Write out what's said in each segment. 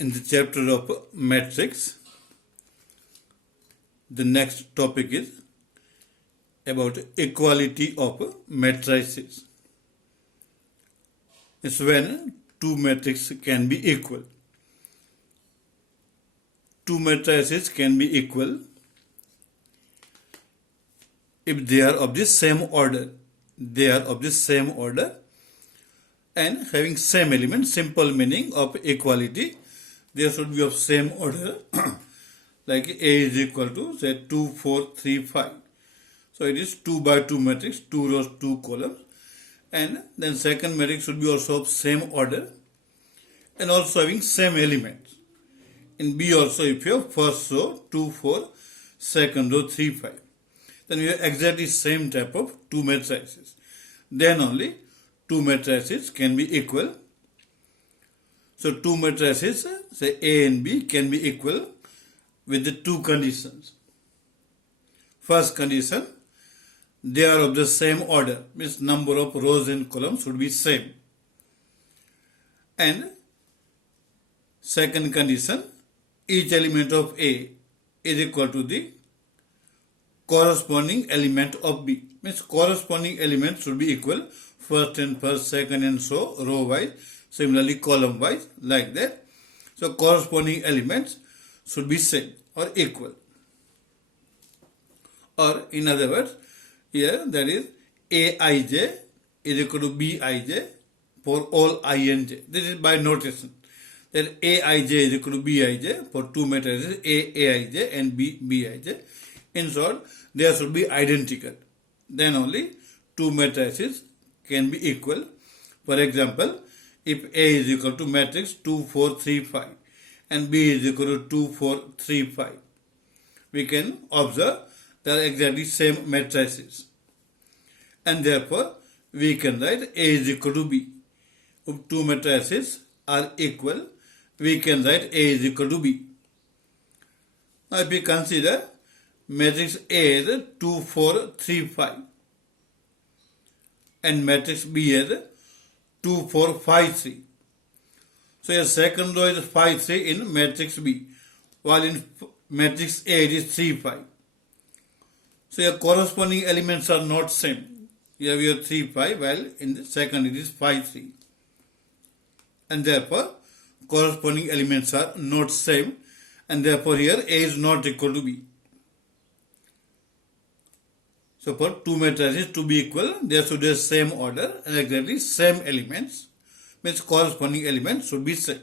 In the chapter of matrix, the next topic is about equality of matrices. It's when two matrices can be equal. Two matrices can be equal if they are of the same order. They are of the same order and having same element. Simple meaning of equality, they should be of same order. Like A is equal to say 2, 4, 3, 5. So it is 2 by 2 matrix, 2 rows, 2 columns. And then second matrix should be also of same order and also having same elements. In B also, if you have first row 2, 4, second row 3, 5, then you have exactly same type of two matrices. Then only two matrices can be equal. So two matrices, say A and B, can be equal with the two conditions. First condition, they are of the same order, means number of rows and columns should be same. And second condition, each element of A is equal to the corresponding element of B. Means corresponding elements should be equal, first and first, second and so, row wise, similarly column wise, like that. So corresponding elements should be same or equal. Or in other words, here that is Aij is equal to Bij for all I and j. This is by notation. That Aij is equal to Bij for two matrices Aij and Bij. In short, they should be identical. Then only two matrices can be equal. For example, if A is equal to matrix 2, 4, 3, 5 and B is equal to 2, 4, 3, 5, we can observe they are exactly same matrices. And therefore, we can write A is equal to B. If two matrices are equal, we can write A is equal to B. Now, if we consider matrix A is 2, 4, 3, 5 and matrix B is 2, 4, 5, 3. So, your second row is 5, 3 in matrix B, while in matrix A it is 3, 5. So, your corresponding elements are not same. Here we have 3, 5, while in the second it is 5, 3. And therefore, corresponding elements are not same, and therefore here A is not equal to B. So for two matrices to be equal, they should have same order and exactly same elements, means corresponding elements should be same.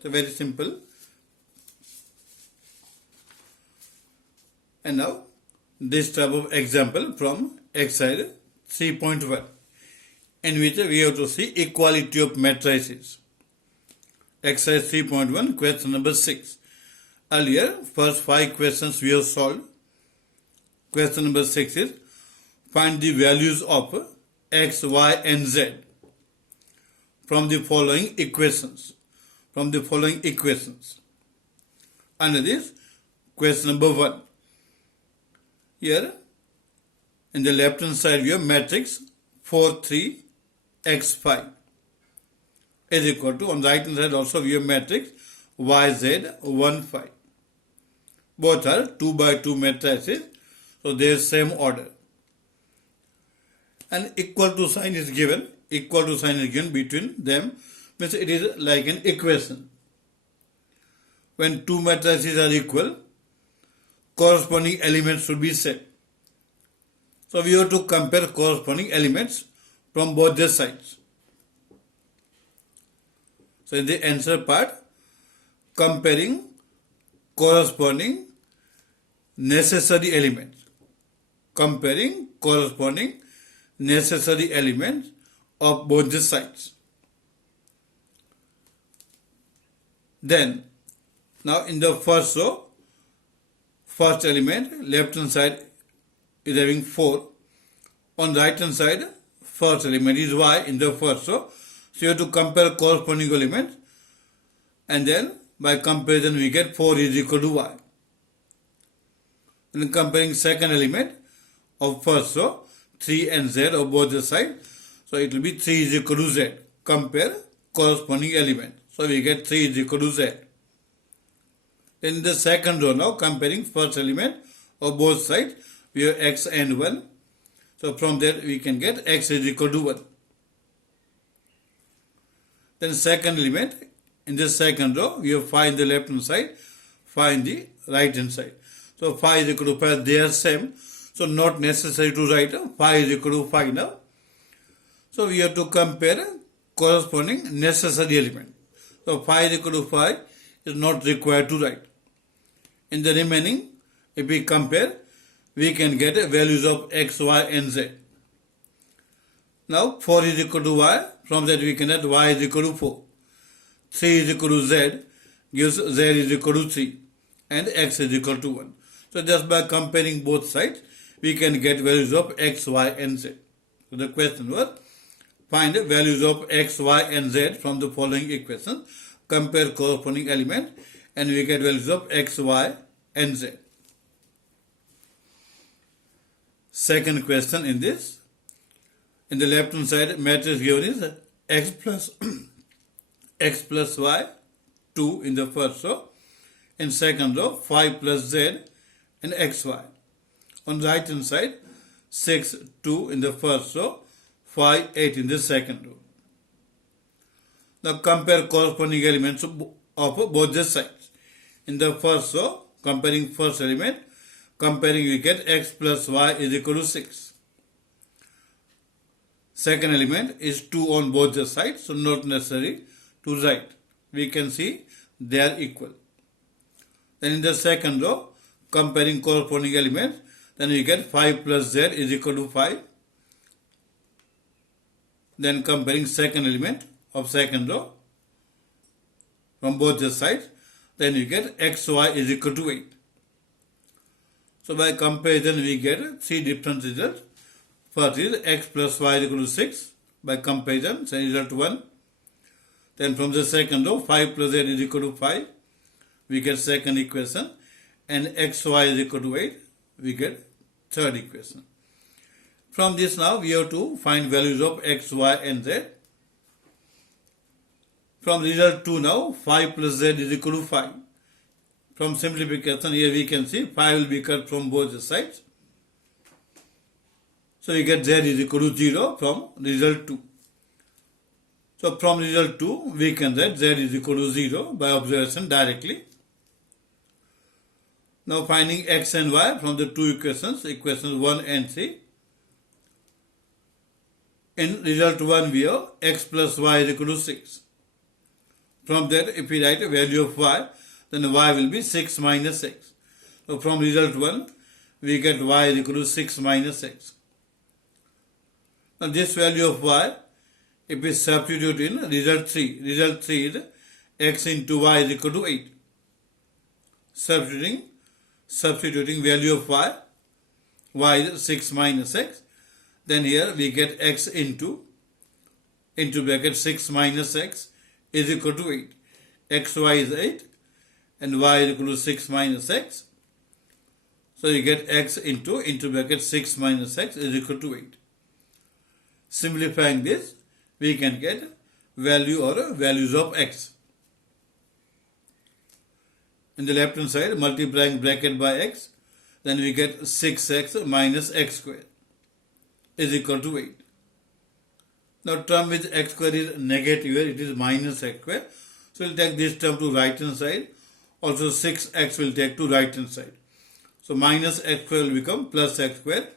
So very simple. And now this type of example from exercise 3.1, in which we have to see equality of matrices. Exercise 3.1, question number 6. Earlier, first 5 questions we have solved. Question number 6 is, find the values of x, y and z from the following equations. Under this, question number 1. Here, in the left hand side, we have matrix 4, 3, x, 5 is equal to, on the right hand side also we have matrix y, z, 1, 5. Both are 2 by 2 matrices, so they are same order. And equal to sign is given between them, means it is like an equation. When two matrices are equal, corresponding elements should be same. So we have to compare corresponding elements from both the sides. So in the answer part, comparing corresponding necessary elements. Comparing corresponding necessary elements of both the sides. Then, now in the first row, first element, left hand side is having 4. On the right hand side, first element is y in the first row. So you have to compare corresponding elements, and then by comparison we get 4 is equal to y. Then comparing second element of first row, 3 and z of both the sides. So it will be 3 is equal to z. Compare corresponding element. So we get 3 is equal to z. In the second row now, comparing first element of both sides, we have x and 1. So from there we can get x is equal to 1. Then second element, in the second row, we have 5 in the left hand side, 5 in the right hand side. So 5 is equal to 5, they are same. So not necessary to write 5 is equal to 5 now. So we have to compare corresponding necessary element. So 5 is equal to 5 is not required to write. In the remaining, if we compare, we can get values of x, y and z. Now 4 is equal to y, from that we can get y is equal to 4. 3 is equal to z, gives z is equal to 3 and x is equal to 1. So just by comparing both sides, we can get values of x, y and z. So the question was, find values of x, y and z from the following equations, compare corresponding element and we get values of x, y and z. Second question in this, in the left hand side matrix given is x plus y, 2 in the first row, in second row 5 plus z and xy. On the right hand side 6, 2 in the first row, 5, 8 in the second row. Now compare corresponding elements of both the sides. In the first row, comparing first element, comparing we get x plus y is equal to 6. Second element is 2 on both the sides, so not necessary to write. We can see they are equal. Then in the second row, comparing corresponding elements, then we get 5 plus z is equal to 5. Then comparing second element of second row from both the sides, then you get xy is equal to 8. So by comparison we get 3 different results. First is x plus y is equal to 6. By comparison, so result 1. Then from the second row, 5 plus z is equal to 5. We get second equation. And xy is equal to 8. We get third equation. From this now, we have to find values of x, y and z. From result 2 now, 5 plus z is equal to 5. From simplification, here we can see 5 will be cut from both the sides. So we get z is equal to 0 from result 2. So from result 2, we can write z is equal to 0 by observation directly. Now finding x and y from the two equations, equations 1 and 3. In result 1, we have x plus y is equal to 6. From there, if we write a value of y, then y will be 6 minus 6. So from result 1, we get y is equal to 6 minus 6. Now this value of y, if we substitute in result 3 is x into y is equal to 8. Substituting value of y is 6 minus 6. Then here we get x into bracket 6 minus x is equal to 8. xy is 8 and y is equal to 6 minus x. So you get x into bracket 6 minus x is equal to 8. Simplifying this, we can get value or values of x. In the left hand side, multiplying bracket by x, then we get 6x minus x square is equal to 8. Now term with x square is negative here, it is minus x square. So we'll take this term to right hand side. Also 6x will take to right hand side. So minus x square will become plus x square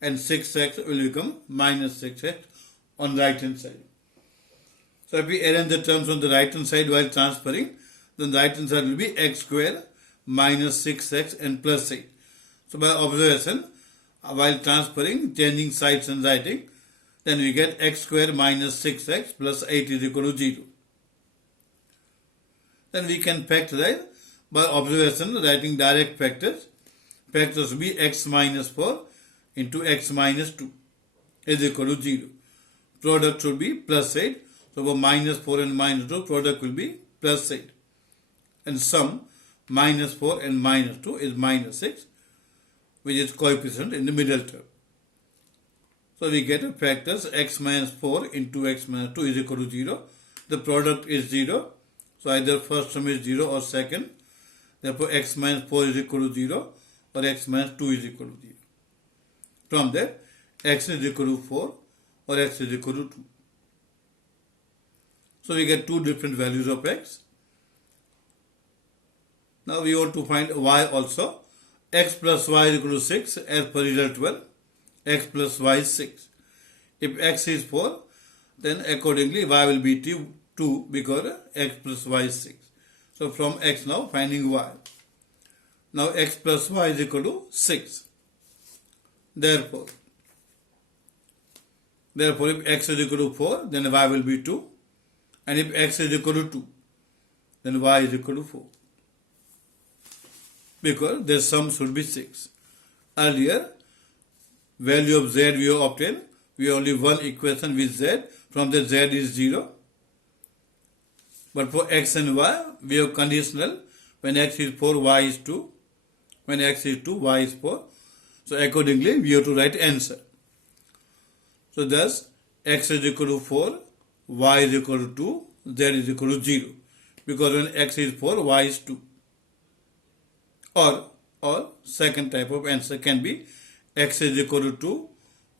and 6x will become minus 6x on right hand side. So if we arrange the terms on the right hand side while transferring, then the right hand side will be x square minus 6x and plus 8. So by observation, while transferring, changing sides and writing, then we get x square minus 6x plus 8 is equal to 0. Then we can factorize by observation, writing direct factors. Factors will be x minus 4 into x minus 2 is equal to 0. Product should be plus 8. So for minus 4 and minus 2, product will be plus 8. And sum minus 4 and minus 2 is minus 6, which is coefficient in the middle term. So we get factors x minus 4 into x minus 2 is equal to 0. The product is 0. So either first term is 0 or second. Therefore, x minus 4 is equal to 0 or x minus 2 is equal to 0. From there, x is equal to 4 or x is equal to 2. So we get two different values of x. Now we want to find y also. X plus y is equal to 6 as per result 1. X plus y is 6. If x is 4, then accordingly y will be 2 because x plus y is 6. So from x now finding y. Now x plus y is equal to 6. Therefore if x is equal to 4, then y will be 2. And if x is equal to 2, then y is equal to 4. Because their sum should be 6. Earlier, value of z we have obtained. We have only one equation with z. From the z is 0. But for x and y, we have conditional. When x is 4, y is 2. When x is 2, y is 4. So accordingly, we have to write answer. So thus, x is equal to 4, y is equal to 2, z is equal to 0. Because when x is 4, y is 2. Or second type of answer can be x is equal to 2,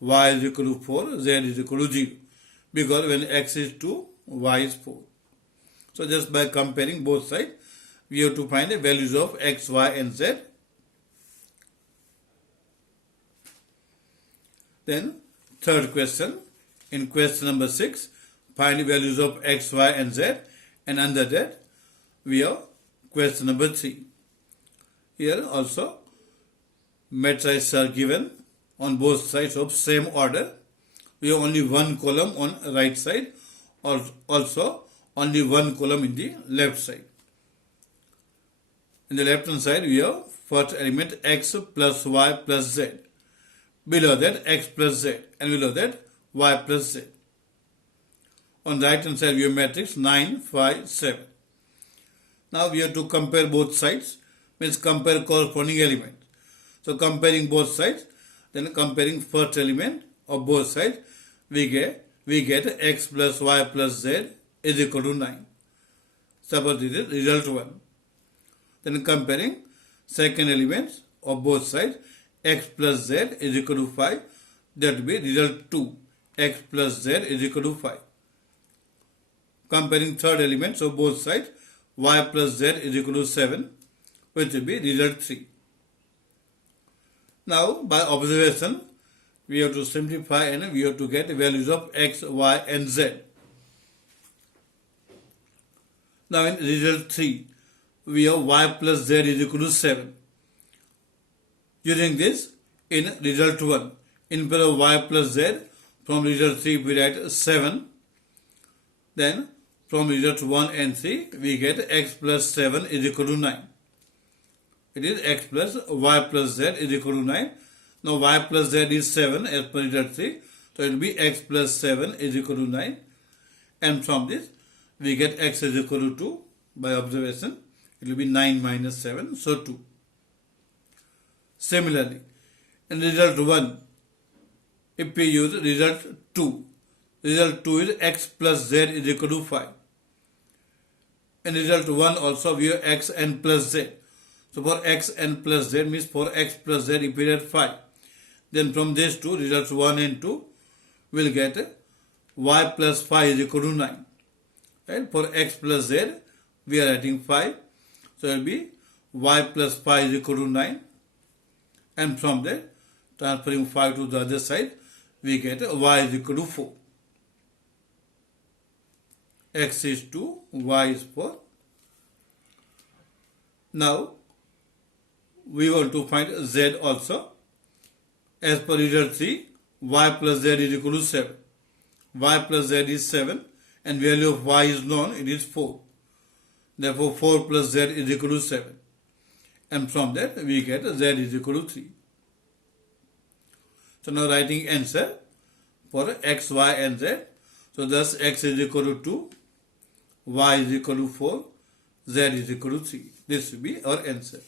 y is equal to 4, z is equal to 0. Because when x is 2, y is 4. So just by comparing both sides, we have to find the values of x, y and z. Then third question, in question number 6, find the values of x, y and z. And under that, we have question number 3. Here also, matrices are given on both sides of same order. We have only one column on right side, or also only one column in the left side. In the left hand side, we have first element x plus y plus z. Below that, x plus z. And below that, y plus z. On the right hand side, we have matrix 9, 5, 7. Now we have to compare both sides. Means compare corresponding element. So comparing both sides, then comparing first element of both sides, we get x plus y plus z is equal to 9. Suppose this is result 1. Then comparing second elements of both sides, x plus z is equal to 5. That will be result 2. X plus z is equal to 5. Comparing third elements of both sides, y plus z is equal to 7. Which will be result 3. Now, by observation, we have to simplify and we have to get the values of x, y and z. Now, in result 3, we have y plus z is equal to 7. Using this, in result 1, in place of y plus z, from result 3 we write 7. Then, from result 1 and 3, we get x plus 7 is equal to 9. It is x plus y plus z is equal to 9. Now y plus z is 7 as per result 3. So it will be x plus 7 is equal to 9. And from this, we get x is equal to 2 by observation. It will be 9 minus 7, so 2. Similarly, in result 1, if we use result 2 is x plus z is equal to 5. In result 1 also, we have x and plus z. So for x and plus z means for x plus z if we write 5. Then from these two, results 1 and 2, we'll get y plus 5 is equal to 9. Right? For x plus z, we are writing 5. So it will be y plus 5 is equal to 9. And from there, transferring 5 to the other side, we get y is equal to 4. X is 2, y is 4. Now, we want to find z also. As per result 3, y plus z is equal to 7. Y plus z is 7 and value of y is known, it is 4. Therefore, 4 plus z is equal to 7. And from that, we get z is equal to 3. So now writing answer for x, y and z. So thus x is equal to 2, y is equal to 4, z is equal to 3. This will be our answer.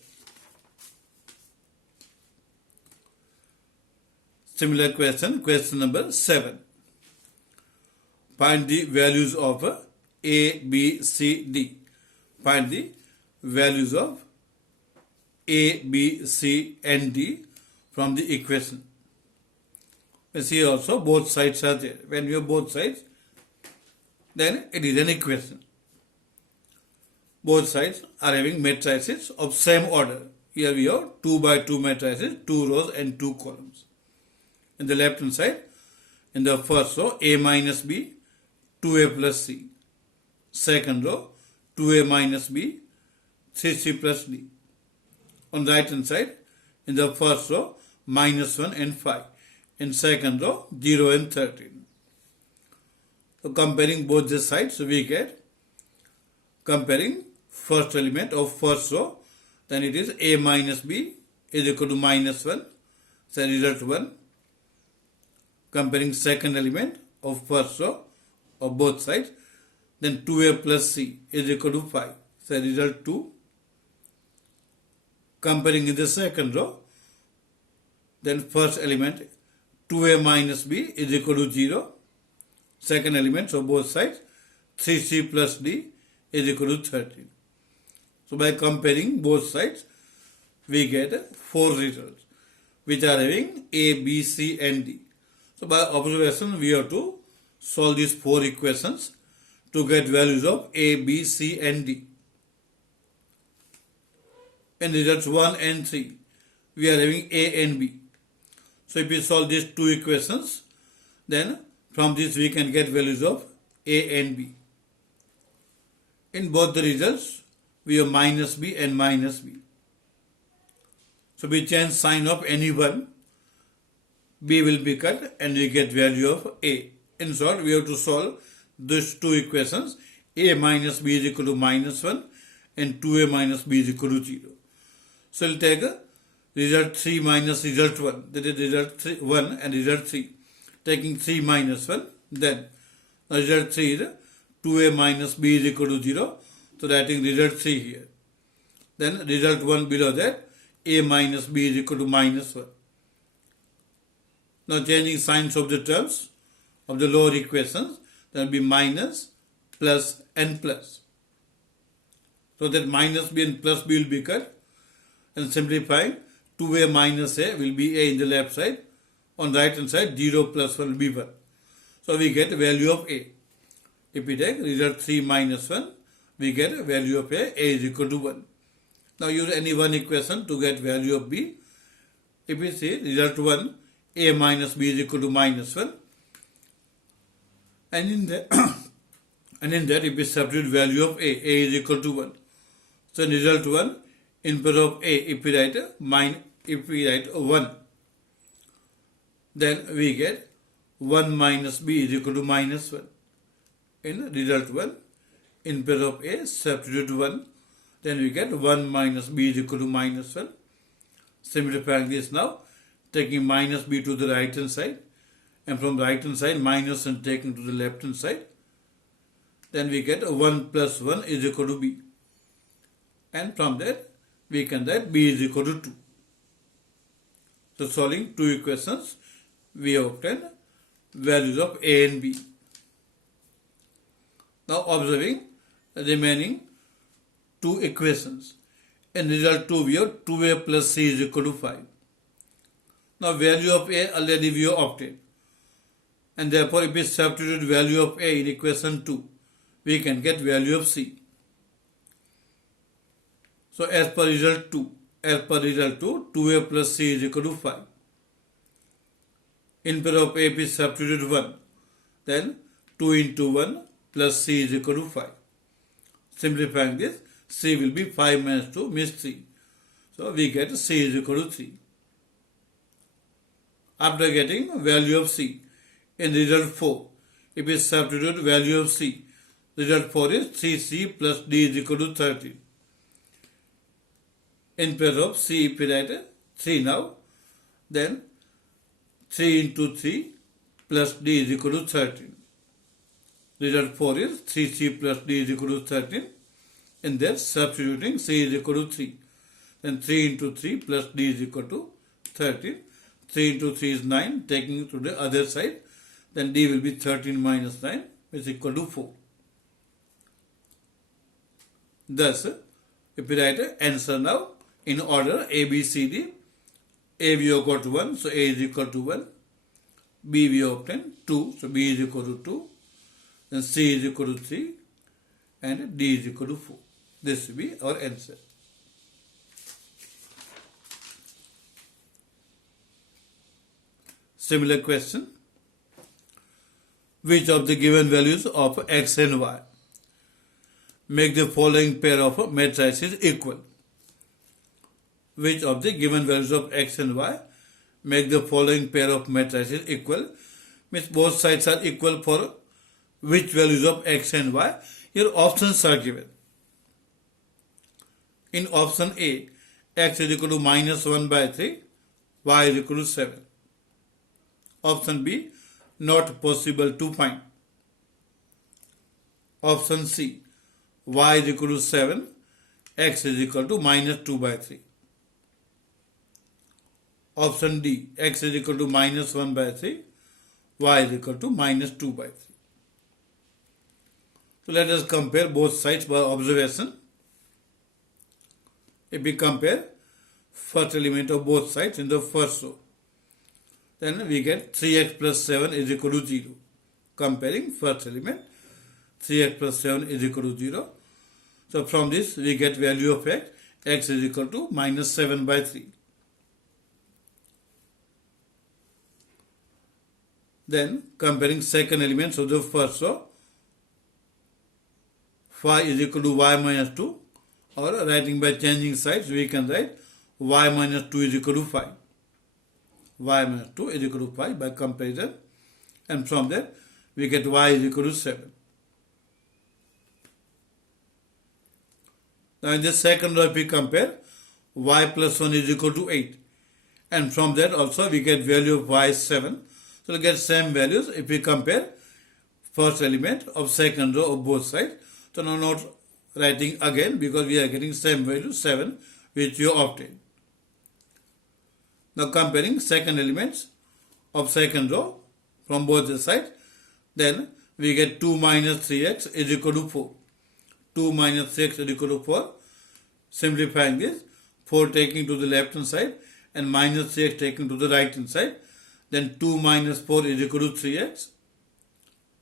Similar question, question number 7. Find the values of A, B, C, D. Find the values of A, B, C and D from the equation. You see also both sides are there. When you have both sides, then it is an equation. Both sides are having matrices of same order. Here we have 2 by 2 matrices, 2 rows and 2 columns. In the left hand side, in the first row, A minus B, 2A plus C. Second row, 2A minus B, 3C plus D. On the right hand side, in the first row, minus 1 and 5. In second row, 0 and 13. So comparing both the sides, we get comparing first element of first row, then it is A minus B is equal to minus 1, so result 1. Comparing second element of first row of both sides, then 2A plus C is equal to 5, so result 2. Comparing in the second row, then first element 2A minus B is equal to 0. Second element of both sides, 3C plus D is equal to 13. So by comparing both sides, we get 4 results which are having A, B, C and D. So by observation, we have to solve these 4 equations to get values of A, B, C and D. In results 1 and 3, we are having A and B. So if we solve these 2 equations, then from this we can get values of A and B. In both the results, we have minus B and minus B. So we change sign of any one, B will be cut and we get value of A. In short, we have to solve these 2 equations. A minus B is equal to minus 1 and 2A minus B is equal to 0. So we'll take result 3 minus result 1. That is result 1 and result 3. Taking 3 minus 1, then result 3 is 2A minus B is equal to 0. So writing result 3 here. Then result 1 below that, A minus B is equal to minus 1. Now changing signs of the terms of the lower equations, there will be minus, plus and plus. So that minus B and plus B will be cut, and simplifying 2A minus A will be A in the left side. On the right hand side, 0 plus 1 will be 1. So we get value of A. If we take result 3 minus 1, we get value of A is equal to 1. Now use any one equation to get value of B. If we say result 1, A minus B is equal to minus 1. And in that, if we substitute value of A is equal to 1. So in result 1, in place of A, if we write 1, then we get 1 minus B is equal to minus 1. In result 1, in place of A, substitute 1, then we get 1 minus B is equal to minus 1. Simplifying this now, taking minus B to the right hand side, and from the right hand side minus and taking to the left hand side, then we get 1 plus 1 is equal to B. And from that, we can write B is equal to 2. So solving 2 equations, we obtain values of A and B. Now observing the remaining 2 equations. In result 2, we have 2A plus C is equal to 5. Now value of A already we have obtained. And therefore if we substitute value of A in equation 2, we can get value of C. So as per result 2, 2A plus C is equal to 5. In place of A, if we substitute 1, then 2 into 1 plus C is equal to 5. Simplifying this, C will be 5 minus 2 means 3. So we get C is equal to 3. After getting value of C, in result 4, if we substitute value of C, result 4 is 3C plus D is equal to 13. In place of C, if we write 3 now, then 3 into 3 plus D is equal to 13. Result 4 is 3C plus D is equal to 13. In that, substituting C is equal to 3. Then 3 into 3 plus D is equal to 13. 3 into 3 is 9. Taking it to the other side, then D will be 13 minus 9, which is equal to 4. Thus, if we write an answer now, in order A, B, C, D. A we have got 1, so A is equal to 1. B we obtain 2, so B is equal to 2. Then C is equal to 3. And D is equal to 4. This will be our answer. Similar question. Which of the given values of x and y make the following pair of matrices equal? Which of the given values of x and y make the following pair of matrices equal? Means both sides are equal for which values of x and y? Here options are given. In option A, x is equal to minus 1 by 3, y is equal to 7. Option B, not possible to find. Option C, y is equal to 7, x is equal to minus 2 by 3. Option D, x is equal to minus 1 by 3, y is equal to minus 2 by 3. So let us compare both sides by observation. If we compare first element of both sides in the first row, then we get 3x plus 7 is equal to 0. Comparing first element, 3x plus 7 is equal to 0. So from this we get value of x is equal to minus 7 by 3. Then comparing second elements of the first row, y is equal to y minus 2, or writing by changing sides we can write y minus 2 is equal to 5. Y minus 2 is equal to 5 by comparison, and from there we get y is equal to 7. Now in the second row if we compare, y plus 1 is equal to 8, and from that also we get value of y is 7. So we get same values if we compare first element of second row of both sides. So now not writing again because we are getting same value 7 which you obtained. Now comparing second elements of second row from both the sides, then we get 2 minus 3x is equal to 4. 2 minus 3x is equal to 4. Simplifying this, 4 taking to the left hand side and minus 3x taking to the right hand side. Then 2 minus 4 is equal to 3x.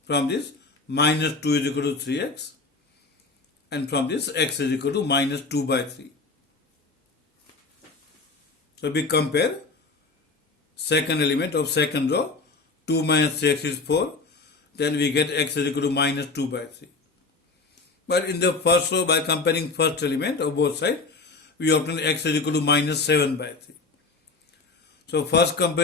From this, minus 2 is equal to 3x. And from this, x is equal to minus 2 by 3. So we compare second element of second row, 2 minus 3x is 4. Then we get x is equal to minus 2 by 3. But in the first row, by comparing first element of both sides, we obtain x is equal to minus 7 by 3. So first compare